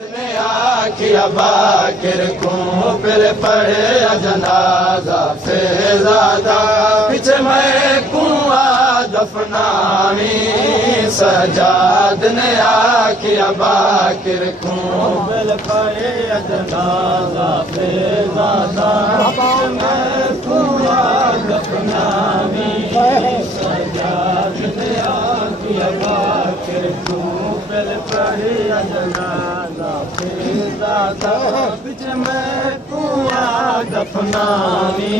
किया बाकिर को फिर पढ़े जनाजा से ज्यादा पीछे मैं कुआं दफनामी सजाद ने किया बाकिर को फिर पढ़े जनाजा से ज्यादा पीछे मैं कुआं दफनामी सजाद ने किया बाकिर को फिर पढ़े जनाजा दादा बिच में कुआं दफनामी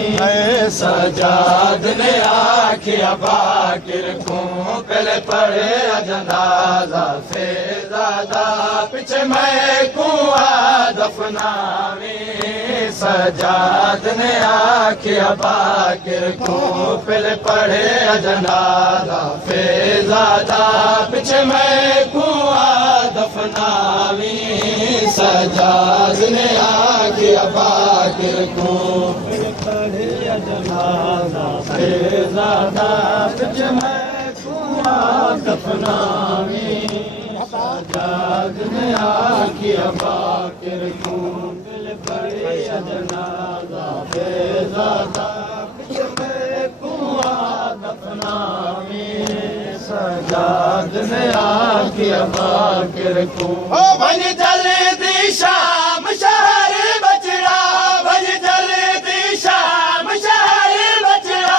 सजाद ने आखिया बाकिर को पहले पढ़े जनाजा से ज्यादा पीछे मैं कुआं दफनामी सजाद ने आखिया बाकिर को पहले पढ़े जनाजा से ज्यादा पीछे मैं कुआं दफनामी सजाद ने आखिया बाकिर को पढ़े जनाजा से ज्यादा पीछ मैं कुआं दफनामी सजाद ने आखिया बाकिर को पढ़े जनाजा से ज्यादा पीछ मैं कुआं दफनामी सजाद ने आखिया बाकिर को बन जल्दी शाम शहर बचड़ा बन जल्दी शाम शहर बचड़ा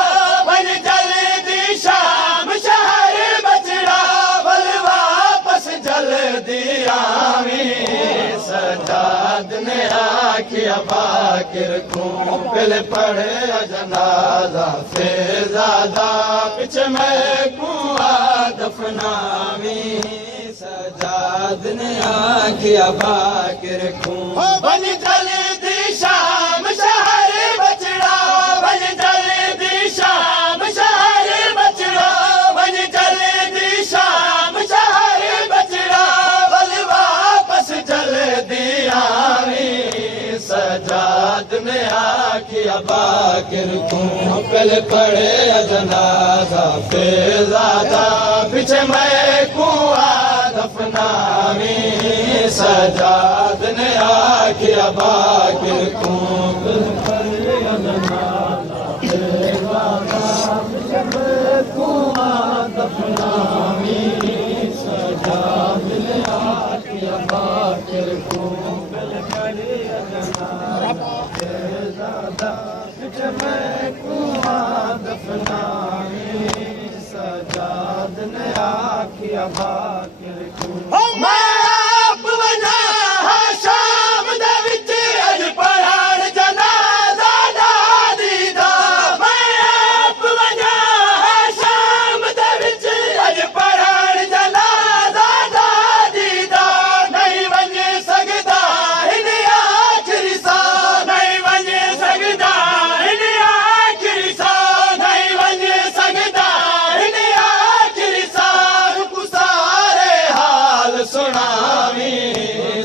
बन जल्दी शाम शहर बचड़ा बल वापस जल्दी आवी सजाद ने आखिया बाकिर को फिर पढ़े जनाजा से ज्यादा पीछे मैं कुआं दफनामी सजाद ने आखिया बाकिर को बन जल्दी शाम शहर बचड़ा बन जल्दी शाम शहर बचड़ा बन जल्दी शाम शहर बचड़ा बल वापस जल्दी आवी सजाद ने आखिया बाकिर को पहले पढ़े जनाजा से ज्यादा पीछे मैं कुआं दफनामी सजाद ने आखिया बाकिर को पढ़े जनाजा से ज्यादा पीछे मैं कुआं दफनामी सजाद ने आखिया बाकिर को पढ़े जनाजा से ज्यादा पीछे मैं कुआं दफनामी सजाद ने आखिया बाकिर को मैं आप वना शाम दे विच अज पढ़ाण जनाजा दादी दा मैं आप वना शाम दे विच अज पढ़ाण जनाजा दादी दा नहीं वञ सकदा हिन आखिरी सा नहीं वञ सकदा हिन आखिरी सा नहीं वञ सकदा हिन आखिरी सा सारे हाल सुनावी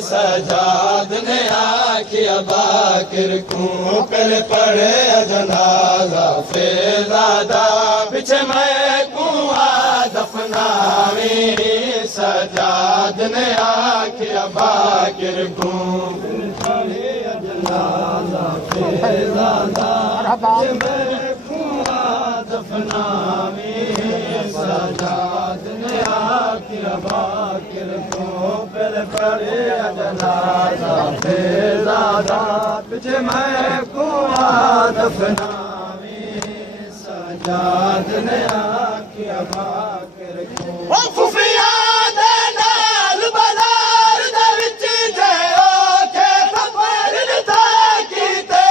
सजाद ने आखिया बाकिर को पहले पढ़े जनाजा से ज्यादा पीछे मैं कुआं दफनावी सजाद ने आखिया बाकिर को पढ़े जनाजा से ज्यादा पीछे मैं कुआं दफनावी सजाद ने आखिया बाकिर को पहले पढ़े जनाजा से ज्यादा पीछे मैं कुआं दफनावी सजाद ने आखिया बाकिर को फुफिया दे नाल बाजार दे विच जयो के सफर निथा कीते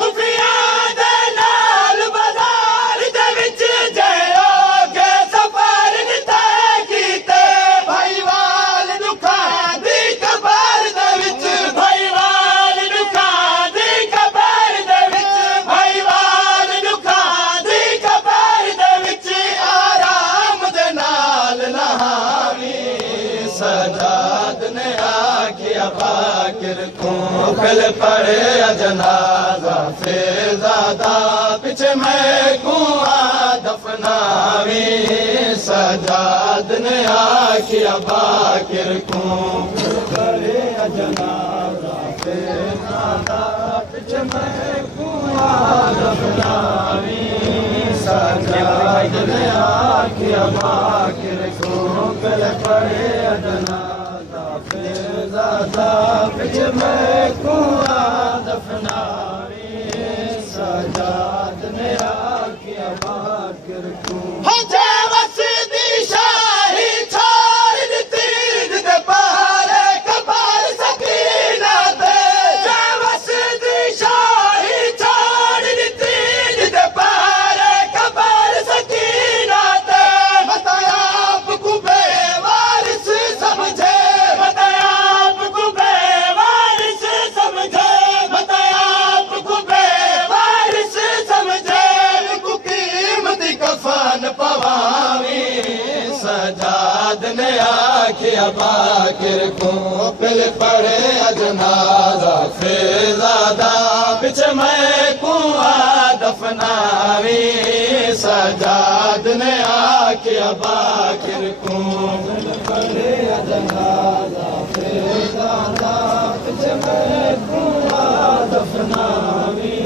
फुफिया दे नाल बाजार दे विच जयो के सफर निथा कीते भाईवाल दुखां दी कबर दे विच भाईवाल दुखां दी कबर दे विच भाईवाल दुखां दी कबर दे विच आराम दे नाल नहावी सजाद ने आखिया बाकिर को पहले पढ़े जनाजा से ज्यादा पीछे मैं कुआं दफनावी दफनावी सजाद ने आखिया बाकिर को करे जनाजा फेजादा पिछ मैं कुआ दफनावी सजाद ने आखिया बाकिर को करे जनाजा फेजादा पिछ मैं कुआ दफनावी सजाद ने आखिया बाकिर को सजाद ने आखिया बाकिर को पिल पड़े जनाजा फेजादा पिछ मैं कुआ दफनावी सजाद ने आखिया बाकिर को पिल पड़े जनाजा फेजादा पिछ मैं कुआ दफनावी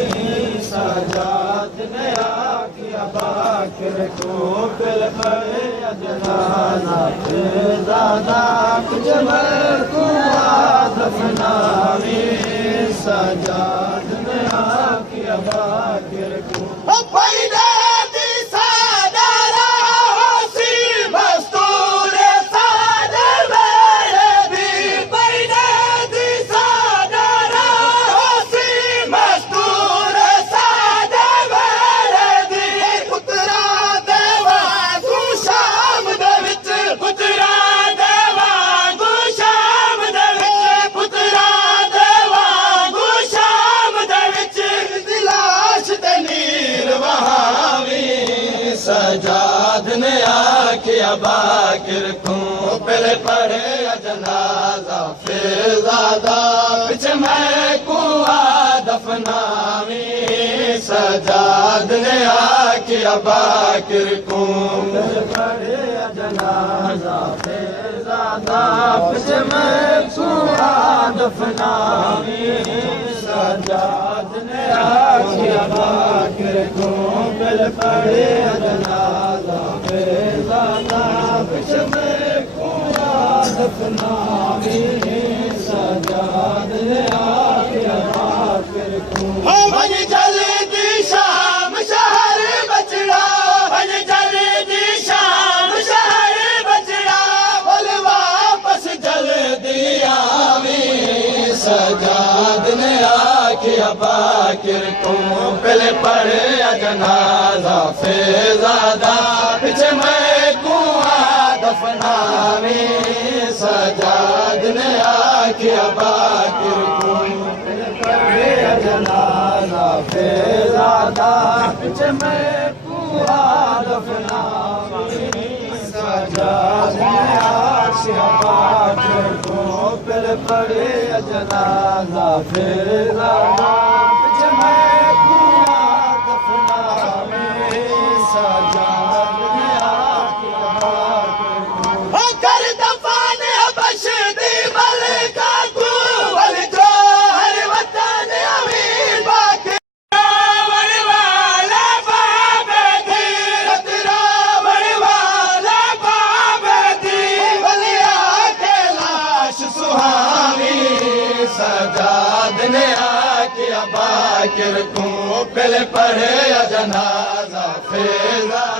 सजाद ने आखिया बाकिर को पिल पड़े जनाजा फेजादा पिछ मैं कुआ दफनावी सजाद ने आखिया बाकिर को सजाद ने आखिया बाकिर को पिल पड़े जनाजा फेजादा पिछ मैं कुआ दफनावी सजाद ने आखिया बाकिर को पिल पड़े जनाजा फेजादा पिछ मैं कुआ दफनावी सजाद ने आखिया बाकिर को पिल पड़े जनाजा फेजादा पिछ मैं कुआ दफनावी सजाद ने आखिया बाकिर को वही जल्दी शाम शहर बचड़ा वही जल्दी शाम शहर बचड़ा बोल वापस जल्दी आवी सजाद ने आखिया बाकिर को पिल पड़े जनाजा फेजादा पिछ मैं कुआ दफनावी सजाद ने आखिया बाकिर को पिल पड़े जनाजा फेजादा पिछ मैं कुआ दफनावी सजाद ने आखिया बाकिर को पिल पड़े जनाजा फेजादा पिछ मैं कुआ दफनावी सजाद ने आखिया बाकिर को कर दफन बश दी मलका को वल जो हर वतन अमीर बाकी रावण वाला बाबे दी रावण वाला बाबे दी बलिया के लाश सुहावी सजाद ने आखिया बाकिर को पिल पड़े जनाजा फेजा